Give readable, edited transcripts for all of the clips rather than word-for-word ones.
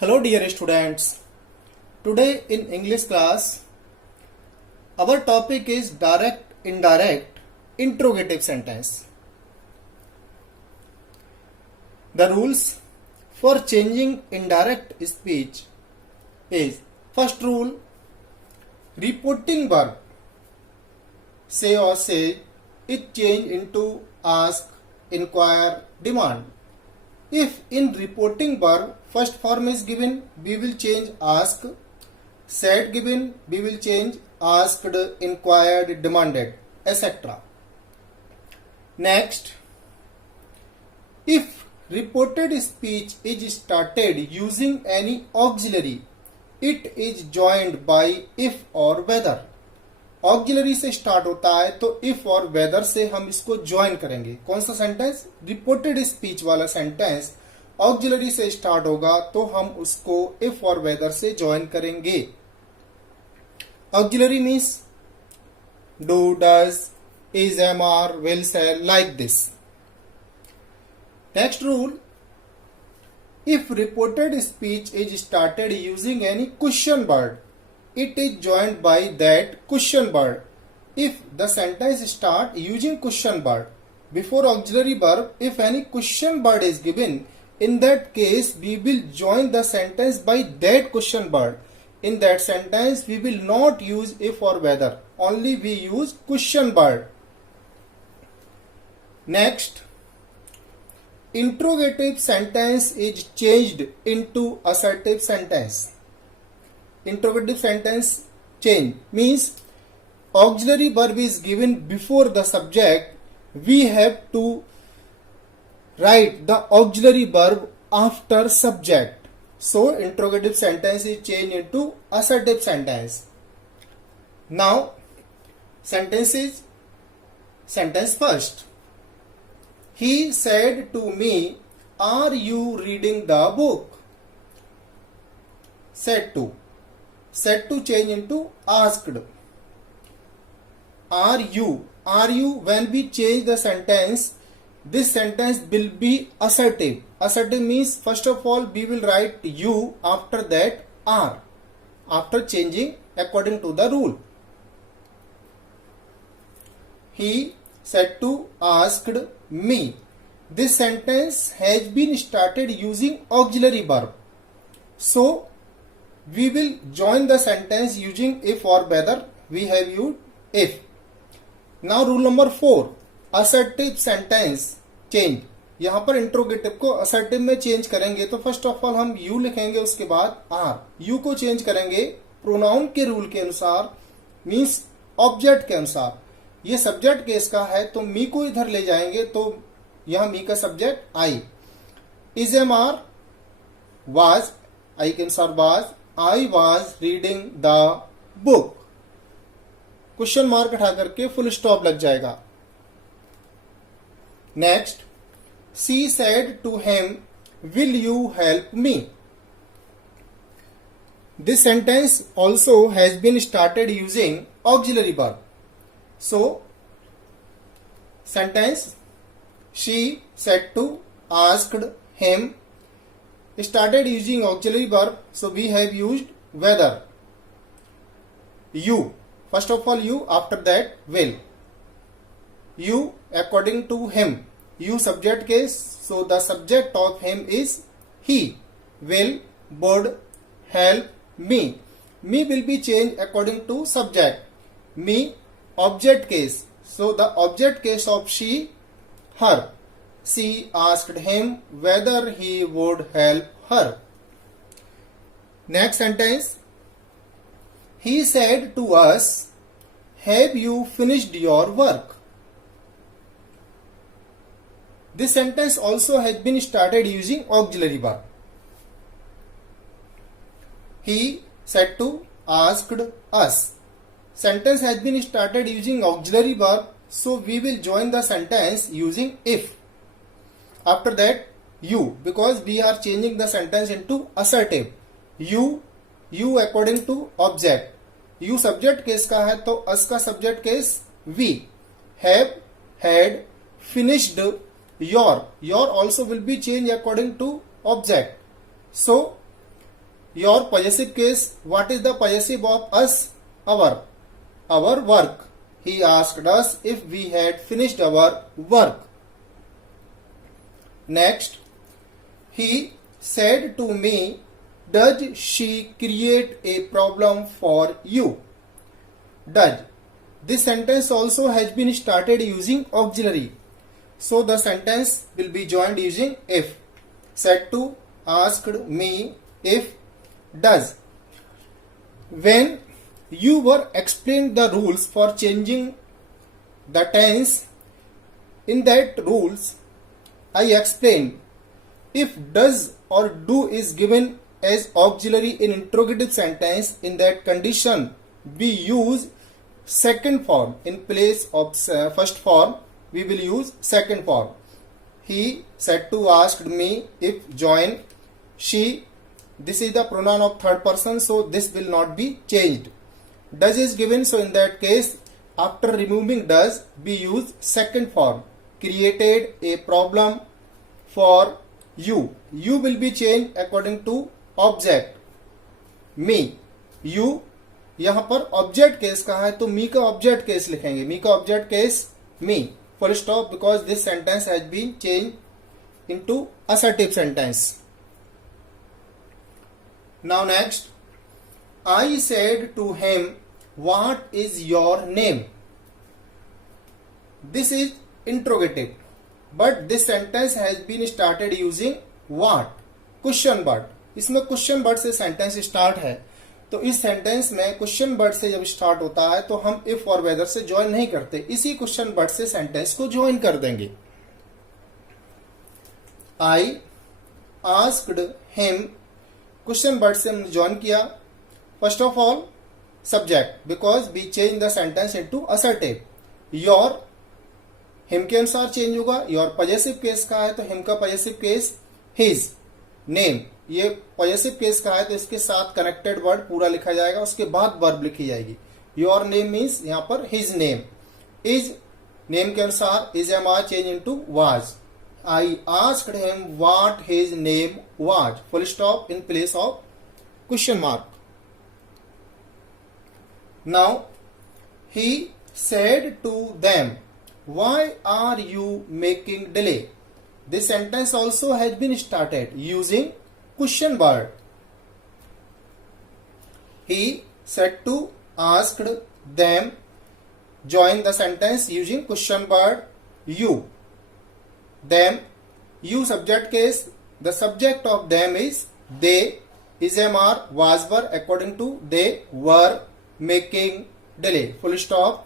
Hello dear students. Today in English class our topic is direct indirect interrogative sentence. The rules for changing indirect speech is first rule, reporting verb say or say is changed into ask, inquire, demand. If in reporting verb first form is given, we will change ask. Said given, we will change asked, inquired, demanded, etc. Next, if reported speech is started using any auxiliary, it is joined by if or whether. Auxiliary से start होता है तो if और weather से हम इसको join करेंगे. कौन सा सेंटेंस? रिपोर्टेड स्पीच वाला सेंटेंस ऑक्सिलरी से स्टार्ट होगा तो हम उसको इफ और वेदर से ज्वाइन करेंगे. Auxiliary means do, does, is, am, are, will, shall, like this. Next rule, if reported speech is started using any question word, it is joined by that question word. If the sentence start using question word before auxiliary verb, if any question word is given, in that case we will join the sentence by that question word. In that sentence we will not use if or whether, only we use question word. Next, interrogative sentence is changed into assertive sentence. Interrogative sentence change means auxiliary verb is given before the subject, we have to write the auxiliary verb after subject. So interrogative sentence is changed into assertive sentence. Now sentence first. He said to me, are you reading the book? Said to change into asked. Are you, when we change the sentence, this sentence will be assertive. Assertive means first of all we will write you, after that are, after changing according to the rule. He said to asked me. This sentence has been started using auxiliary verb, so we will join the sentence using if or whether. We have used if. Now rule number 4, assertive sentence change. यहाँ पर interrogative को assertive में change करेंगे तो first of all हम you लिखेंगे, उसके बाद आर. यू को चेंज करेंगे प्रोनाउन के रूल के अनुसार, मीन्स ऑब्जेक्ट के अनुसार. ये सब्जेक्ट केस का है तो मी को इधर ले जाएंगे तो यहां मी का subject I. Is, am, are, was, I के अनुसार was, I was reading the book. Question mark हटा करके फुल स्टॉप लग जाएगा. Next, she said to him, will you help me. This sentence also has been started using auxiliary verb. So sentence, she said to asked him started using auxiliary verb, so we have used whether. You, first of all you, after that will. You according to him, you subject case, so the subject of him is he. Will, would, help, me. Me will be changed according to subject. Me object case, so the object case of she, her. She asked him whether he would help her. Next sentence, he said to us, have you finished your work? This sentence also has been started using auxiliary verb. He said to asked us. Sentence has been started using auxiliary verb, so we will join the sentence using if. After that you, because we are changing the sentence into assertive. You according to object. You subject case का है तो us का subject case we. Have, had, finished, your also will be changed according to object. So your possessive case, what is the possessive of us? Our work. He asked us if we had finished our work. Next, he said to me, does she create a problem for you? Does. This sentence also has been started using auxiliary. So the sentence will be joined using if. Said to, asked me, if, does. When you were explained the rules for changing the tense, in that rules I explained if does or do is given as auxiliary in interrogative sentence, in that condition we use second form in place of first form. We will use second form. He said to, asked me, if join she. This is the pronoun of third person, so this will not be changed. Does is given, so in that case after removing does we use second form. Created a problem for you. You will be changed according to object me. You यहां पर object case कहा है तो मी का object case लिखेंगे. Me का object case me, full stop, because this sentence has been change into assertive sentence. Now next, I said to him, what is your name? This is interrogative, but this sentence has been started using what, question word. इसमें question word से sentence start है, तो इस sentence में question word से जब start होता है तो हम इफ और वेदर से ज्वाइन नहीं करते, इसी क्वेश्चन वर्ड से सेंटेंस को ज्वाइन कर देंगे. I asked him, question word से हमने ज्वाइन किया. First of all subject, because we change the sentence into assertive. Your him के अनुसार चेंज होगा. योर पॉजेसिव केस का है तो हिम का पॉजेसिव केस हिज. नेम, ये पॉजेसिव केस का है तो इसके साथ कनेक्टेड वर्ड पूरा लिखा जाएगा, उसके बाद वर्ब लिखी जाएगी. योर नेम मीन्स यहां पर हिज नेम. इज, नेम के अनुसार is am are change into was. I asked him what his name was, full stop in place of question mark. Now he said to them, why are you making delay? This sentence also has been started using question word. He said to, asked them, join the sentence using question word you. Them, you subject case. The subject of them is they. Is MR, was were, according to they were making delay. Full stop.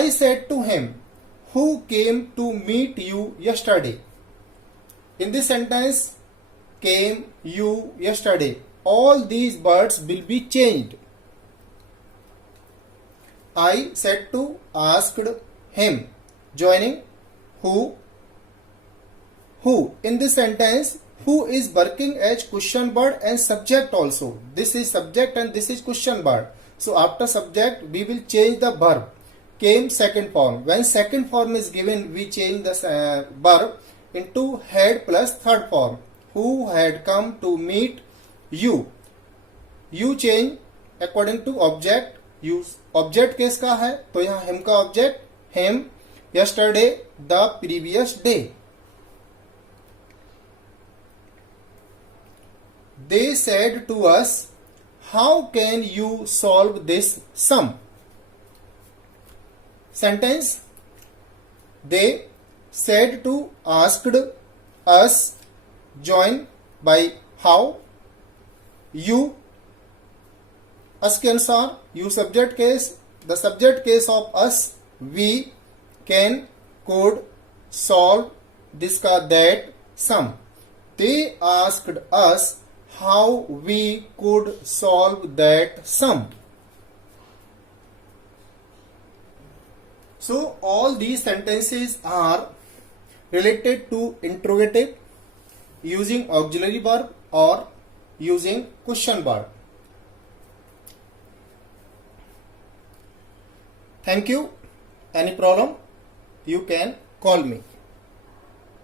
I said to him, who came to meet you yesterday? In this sentence, came, you, yesterday, all these words will be changed. I said to, asked him, joining who. In this sentence, who is working as question word and subject also. This is subject and this is question word. So after subject, we will change the verb. Came, second form. When second form is given, we change the verb into had plus third form. Who had come to meet you. You change according to object. use object case का है तो यहाँ him का object him. yesterday, the previous day. They said to us, how can you solve this sum? Sentence, they said to, asked us, join by how. You, us के अनुसार you subject case. The subject case of us, we, can, could, solve, this का that, sum. They asked us how we could solve that sum. So all these sentences are related to interrogative using auxiliary verb or using question word. Thank you. Any problem? You can call me.